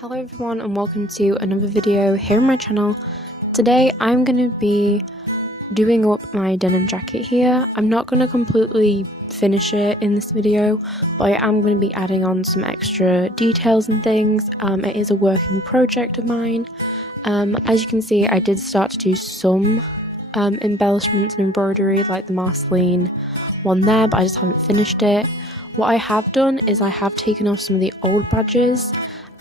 Hello everyone and welcome to another video here on my channel. Today I'm going to be doing up my denim jacket here. I'm not going to completely finish it in this video, but I am going to be adding on some extra details and things. It is a working project of mine. As you can see, I did start to do some embellishments and embroidery like the Marceline one there, but I just haven't finished it. What I have done is I have taken off some of the old badges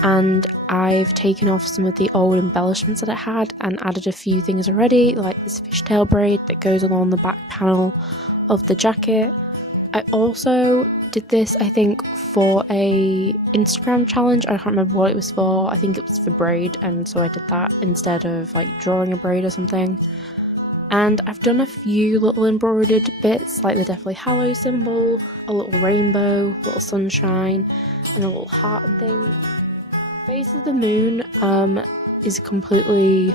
and I've taken off some of the old embellishments that I had and added a few things already, like this fishtail braid that goes along the back panel of the jacket. I also did this, I think, for a Instagram challenge. I can't remember what it was for. I think it was for braid, and so I did that instead of like drawing a braid or something. And I've done a few little embroidered bits, like the Deathly Hallows symbol, a little rainbow, a little sunshine, and a little heart and thing. Face of the moon is completely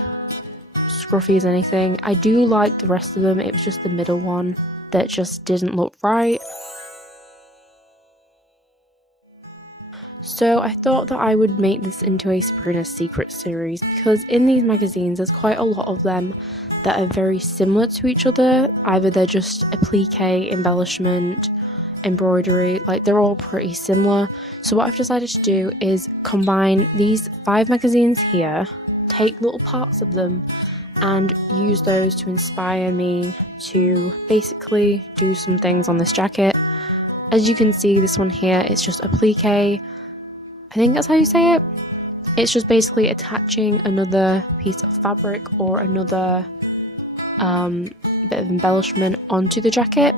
scruffy as anything. I do like the rest of them, it was just the middle one that just didn't look right. So I thought that I would make this into a Sabrina Secrets series, because in these magazines there's quite a lot of them that are very similar to each other. Either they're just applique, embellishment, embroidery, like they're all pretty similar. So what I've decided to do is combine these 5 magazines here, take little parts of them and use those to inspire me to basically do some things on this jacket. As you can see, this one here, it's just applique. I think that's how you say it. It's just basically attaching another piece of fabric or another bit of embellishment onto the jacket.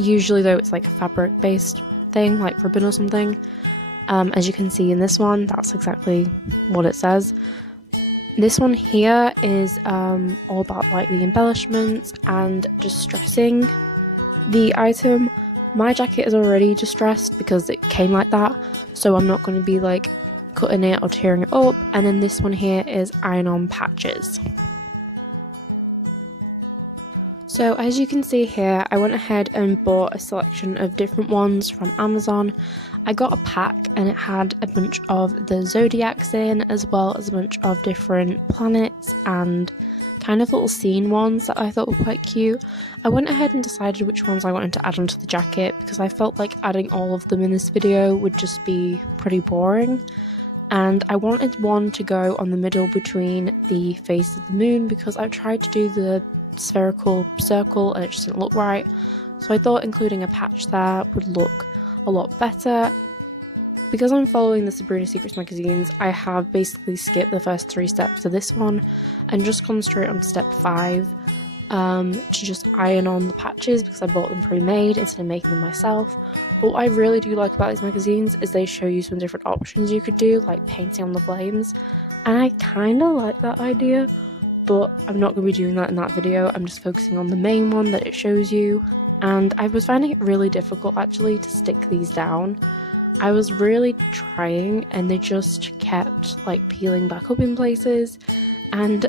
Usually though it's like a fabric based thing, like ribbon or something. As you can see in this one, that's exactly what it says. This one here is all about like the embellishments and distressing the item. My jacket is already distressed because it came like that, so I'm not going to be like cutting it or tearing it up. And then this one here is iron-on patches. So as you can see here, I went ahead and bought a selection of different ones from Amazon. I got a pack and it had a bunch of the zodiacs in, as well as a bunch of different planets and kind of little scene ones that I thought were quite cute. I went ahead and decided which ones I wanted to add onto the jacket because I felt like adding all of them in this video would just be pretty boring. And I wanted one to go on the middle between the face of the moon because I've tried to do the spherical circle and it just didn't look right. So I thought including a patch there would look a lot better. Because I'm following the Sabrina Secrets magazines, I have basically skipped the first 3 steps of this one and just gone straight on to step 5 to just iron on the patches because I bought them pre-made instead of making them myself. But what I really do like about these magazines is they show you some different options you could do, like painting on the flames, and I kind of like that idea, but I'm not going to be doing that in that video. I'm just focusing on the main one that it shows you, and I was finding it really difficult actually to stick these down. I was really trying and they just kept like peeling back up in places, and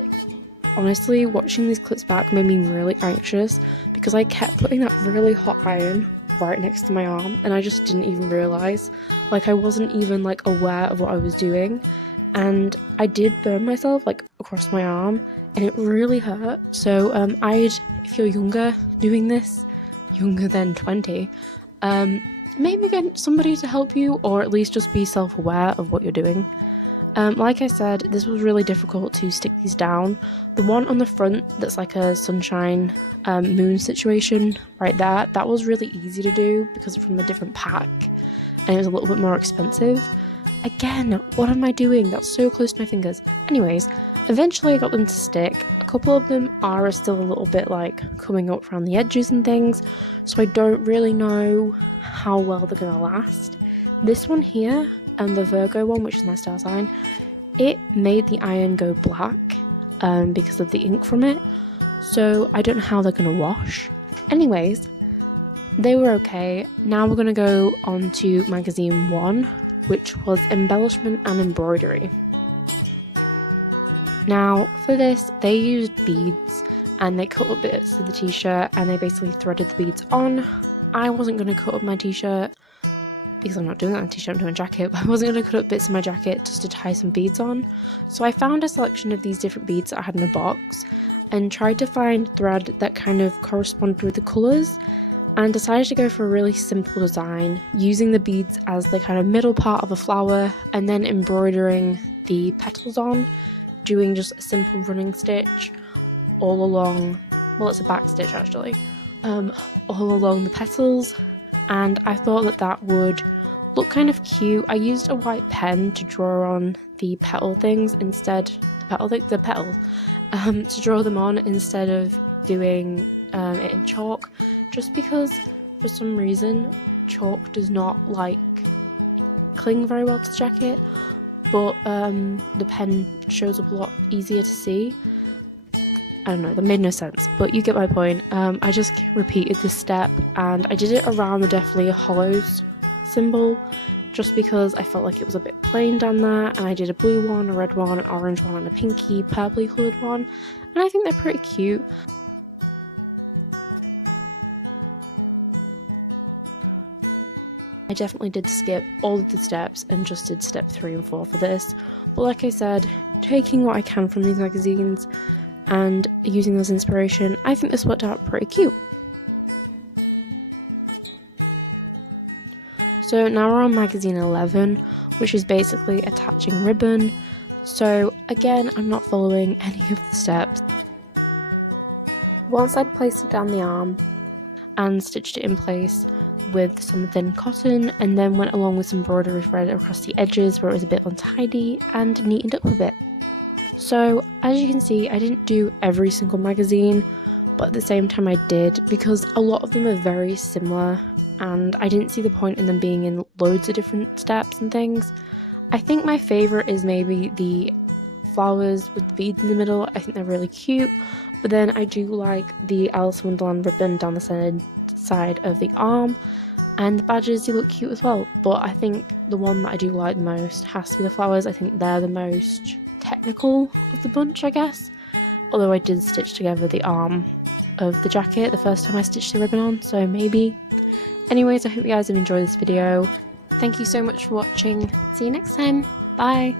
honestly watching these clips back made me really anxious because I kept putting that really hot iron right next to my arm and I just didn't even realise, like I wasn't even like aware of what I was doing, and I did burn myself like across my arm and it really hurt. So if you're younger doing this, younger than 20, maybe get somebody to help you, or at least just be self-aware of what you're doing. Like I said, this was really difficult to stick these down. The one on the front that's like a sunshine moon situation right there, that was really easy to do because it's from a different pack and it was a little bit more expensive. Again, what am I doing? That's so close to my fingers. Anyways, eventually I got them to stick. A couple of them are still a little bit like coming up around the edges and things, so I don't really know how well they're gonna last. This one here, and the Virgo one, which is my star sign, it made the iron go black because of the ink from it, so I don't know how they're gonna wash. Anyways, they were okay. Now we're gonna go on to magazine 1, which was embellishment and embroidery. Now for this they used beads and they cut up bits of the t-shirt and they basically threaded the beads on. I wasn't going to cut up my t-shirt because I'm not doing that on a t-shirt, I'm doing a jacket, but I wasn't going to cut up bits of my jacket just to tie some beads on. So I found a selection of these different beads that I had in a box and tried to find thread that kind of corresponded with the colours, and decided to go for a really simple design, using the beads as the kind of middle part of a flower and then embroidering the petals on, doing just a simple running stitch all along, well, it's a back stitch actually, all along the petals. And I thought that that would look kind of cute. I used a white pen to draw on the petal things instead, the petals, to draw them on instead of doing it in chalk, just because for some reason chalk does not cling very well to the jacket, but the pen shows up a lot easier to see. I don't know, that made no sense, but you get my point. I just repeated this step and I did it around the Deathly Hollows symbol just because I felt like it was a bit plain down there, and I did a blue one, a red one, an orange one, and a pinky purpley coloured one, and I think they're pretty cute. I definitely did skip all of the steps and just did step 3 and 4 for this, but like I said, taking what I can from these magazines and using them as inspiration, I think this worked out pretty cute. So now we're on magazine 11, which is basically attaching ribbon. So again, I'm not following any of the steps. Once I'd placed it down the arm and stitched it in place with some thin cotton, and then went along with some embroidery thread across the edges where it was a bit untidy and neatened up a bit. So as you can see, I didn't do every single magazine, but at the same time I did, because a lot of them are very similar and I didn't see the point in them being in loads of different steps and things. I think my favourite is maybe the flowers with the beads in the middle. I think they're really cute, but then I do like the Alice in Wonderland ribbon down the side of the arm, and the badges do look cute as well, but I think the one that I do like the most has to be the flowers. I think they're the most technical of the bunch, I guess, although I did stitch together the arm of the jacket the first time I stitched the ribbon on, so maybe. Anyways, I hope you guys have enjoyed this video. Thank you so much for watching. See you next time. Bye.